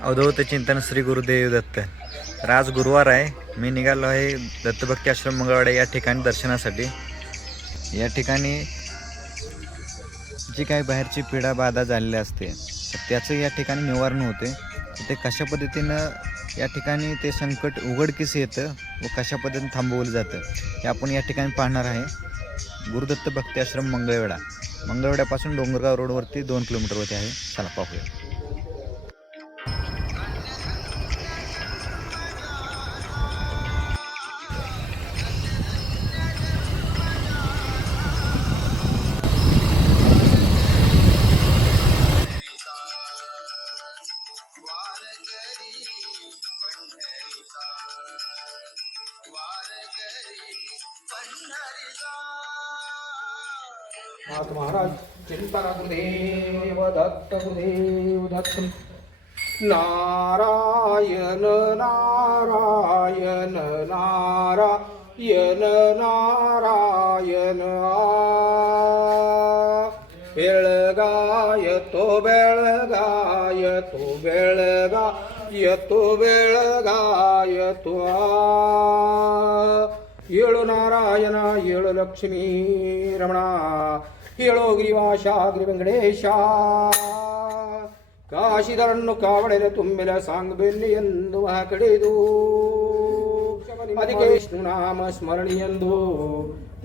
अवधूत चिंतन श्री गुरुदेव दत्त. तर आज गुरुवार आहे. मी निघालो आहे दत्तभक्ती आश्रम मंगळवाडा या ठिकाणी दर्शनासाठी. या ठिकाणी जी काही बाहेरची पिढा बाधा झालेली असते तर त्याचं या ठिकाणी निवारण होते. ते कशा पद्धतीनं या ठिकाणी ते संकट उघडकीस येतं व कशा पद्धतीने थांबवलं जातं हे आपण या ठिकाणी पाहणार आहे. गुरुदत्त भक्ती आश्रम मंगळवेढा. मंगळवेड्यापासून डोंगरगाव रोडवरती दोन किलोमीटरवरती आहे. चला पाहूया. आज महाराज चिंतन गुरुदेव दत्त गुरुदेव दत्त नारायण नारायण नारायण नारायण बेळगाय तो बेळगाय तो बेळगाय येतो बेळगाय तो येळ नारायण येळ लक्ष्मी रमणा ಏಳು ಗಿರಿವಾಶ ಗಿರಿ ವೆಂಕಟೇಶ ಕಾಶಿಧರನ್ನು ಕಾವಡೆಲೆ ತುಂಬಿಲ ಸಾಂಗ್ ಬೆನ್ನಿ ಎಂದು ಕಡೆದು ಅದಕ್ಕೆ ವಿಷ್ಣು ನಾಮ ಸ್ಮರಣೀಯಂದು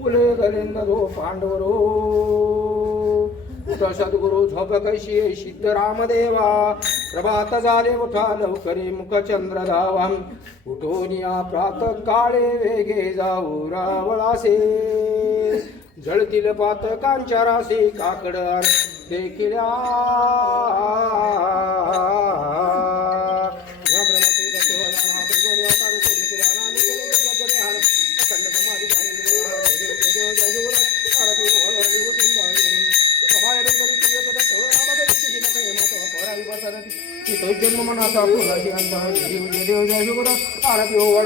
ಉಲಗಲೆಂದದು ಪಾಂಡವರು उठ सद्गुरु झोप कशी सिद्धरामदेवा प्रभात झाले उठा लवकरी मुखचंद्र धावा उठून या प्रात काळे वेगे जाऊ रावळासे जळतील पातकांच्या राशी काकड देखील जन्म मनाचा फुलाची अंता देव जय देव जय शुभ्र आरती ओवाड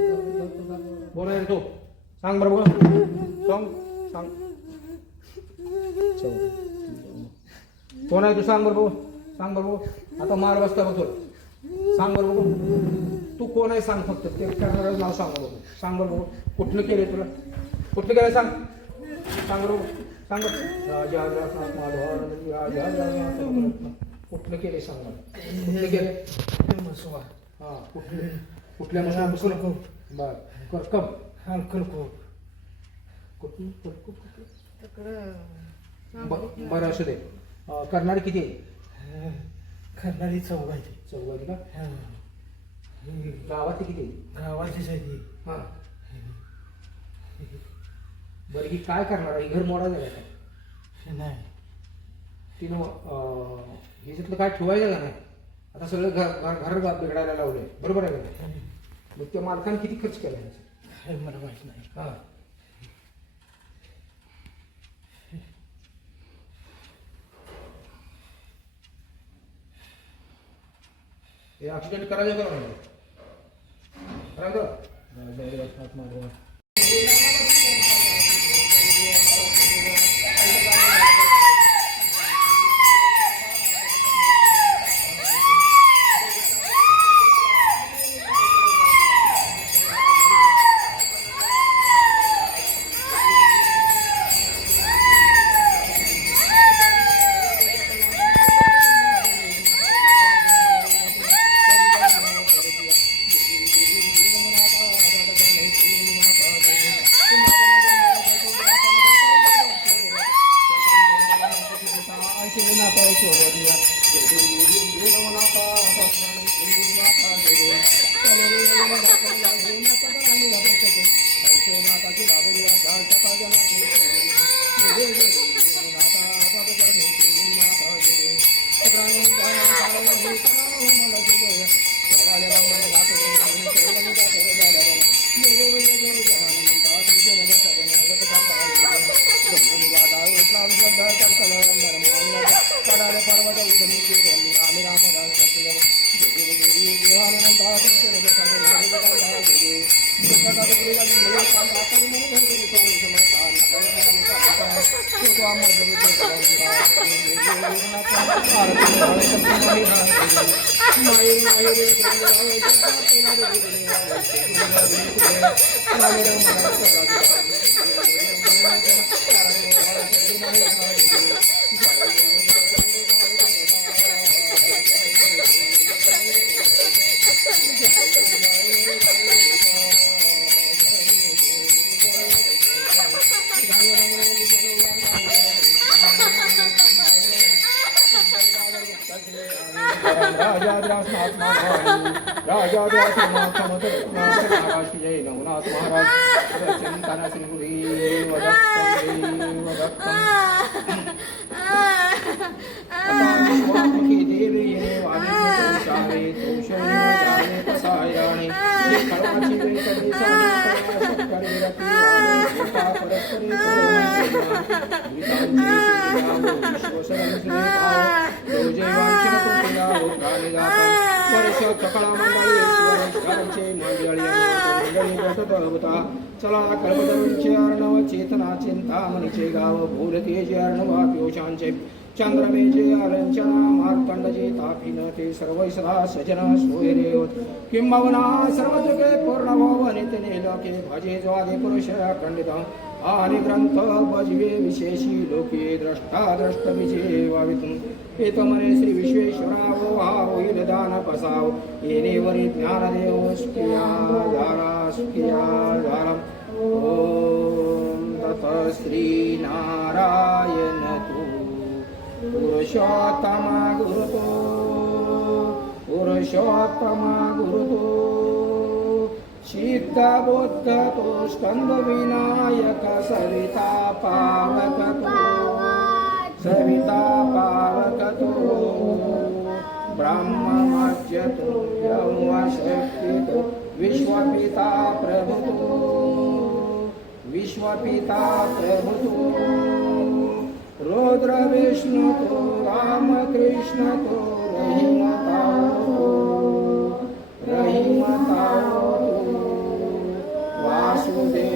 बोला रे तो सांग बरोबर सांग सांग चल. कोण आहे तू सांग बरोबर सांग बरोबर आता मार बसता बघ थोडं सांग बघू तू कोण आहे सांग फक्त ते करणारं नाव सांग बरोबर सांग बरोबर कुठलं केलंय तुला कुठलं केलं सांग सांग बरोबर सांग बरं. राजा राजनाथ माधव राजा राजनाथ कुठलं केलंय सांग मला कुठलं केलंय हा कुठले कुठल्या मसाला बर. करकम कुठून- ब- बरं असू दे. अं, करणारे किती? आहे करणारी चौघाची चौघात का गावात किती? आहे गावाची सगळी. हा. बरं ही काय करणार आहे? घर मोडा झालं का? नाही. तिनं अं, ह्याच्यातलं काय ठेवायचं का नाही. आता सगळं घर घर घर बिघडायला लावलंय. बरोबर आहे का नाही? मग त्या मालकाने किती खर्च केला? हे मला माहीत नाही हा हे ऍक्सिडेंट करायचं का नाही காட்டு 아비아비아 삼모삼모도 나시예 너무나 소하라 진단아 신구리 와닥성리 와닥성 대비예 와니 도사리 도쇼니 와니 파사이라니 가로치리 가리사니 가리라티 와니 파파라스리 도로니 우리 다음 주에 우리 쇼사니 चला कल्पतरूंचे अर्णव चेतना चिंतामणीचे गाव भूरतीचे अर्णवा पियुषांचे चंद्रमेचे अलंचना मार्तंडजे तापिन ते सर्व सदा सजन सोयरे होत किंबवना सर्व जगे पूर्ण भवनितने लोके भजे ज्वादे पुरुष खंडित आणि ग्रंथ भजवे विशेषी लोके द्रष्टा द्रष्टविजे विजय वावितून एतमने श्री विश्वेश्वरावो हा होईल दान पसाव येने वरी ज्ञानदेव स्किया धारा स्किया धारा ओम तत श्री नारायण तू पुरुषोत्तम गुरुतो पुरुषोत्तम गुरुतो चित्त स्कन्दविनायक सविता पावकतो सविता पालकतु तो ब्रह्ममज्य विश्वपिता प्रभुतो। विश्वपिता प्रभुतो। तो रुद्र विष्णु तो रहीमता वासुदेव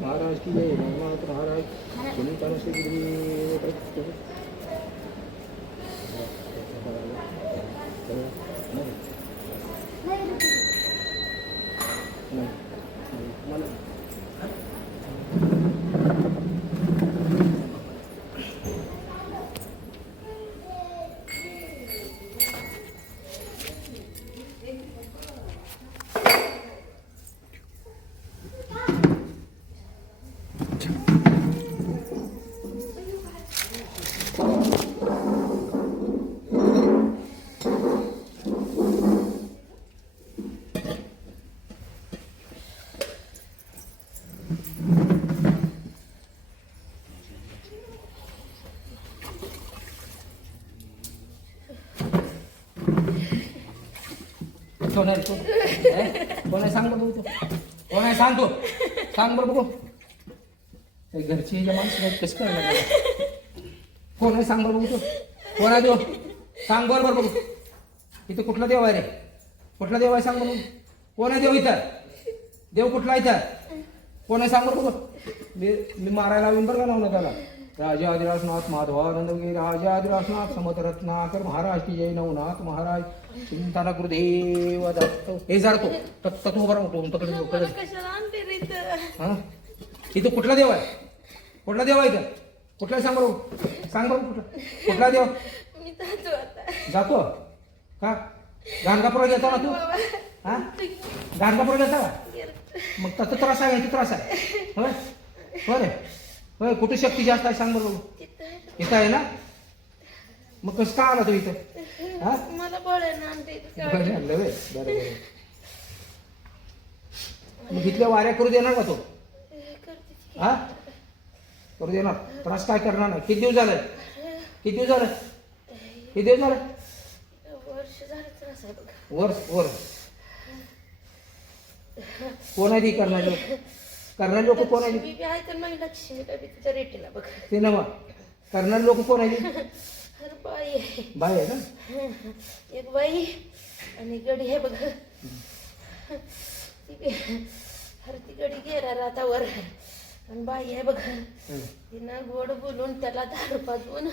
महाराज की जय महाराज महाराज चिंतन श्री कोण आहे तू कोण आहे सांग बघू. तू कोण आहे सांग तू. सांग बरं बघू. ते घरची जे माणसं आहेत कसं कळलं कोण आहे सांग बरं बघू तू. कोण आहे तू. सांग बरं बरं बघू. इथं कुठला देव आहे रे? कुठला देव आहे सांग बघू. कोण आहे देव इथं? देव कुठला आहे इथं? कोण आहे सांग बरं बघू. मी मी मारायला लावून बरं का लावून त्याला राजा आदिरासनाथ माधवानंद वगैरे राजा आदिरासनाथ समतरत्नाकर महाराज की जय नवनाथ महाराज चिंताना गुरुदेव दत्त. हे जरा तो तत्त तो बरं तो तकडे तो, मला कडे. कशाला आणते रे इथं? हा? इथं कुठला देव आहे? कुठला देव आहे इथं? कुठला सांग बरं. सांग बरं कुठला? कुठला देव? जातो जातो? का? गाणगापुरा घेता ना तू हा? गाणगापुरा घेता. मग तसं त्रास आहे त्रास आहे. होय? होय रे? होय कुठे शक्ती जास्त आहे सांग बरं. बघू. इथं आहे ना? मग कसं का आला तू इथं? हा? मला ना? बरं आणलं व्हय. बरं बरं. मग इथल्या वाऱ्या करू देणार का तो? करते. हा? करू देणार. त्रास काय करणार नाही. किती दिवस झालं? किती दिवस झालं? किती दिवस झालं? वर्ष झालं त्रास आहे बघा. वर वर कोण आहे ती करणारे? करणारे लोक कोण आहे बी आहे तर लक्ष्मी बी तिच्या रेटीला बघा. ते नवा करणारे लोक कोण आहे? अरे बाई. आहे बाई आहे ना? एक बाई आणि गडी आहे बघा. ती अरे ती गडी गेला रातावर. आणि बाई आहे बघा. तिनं गोड बोलून त्याला दारू पाजवून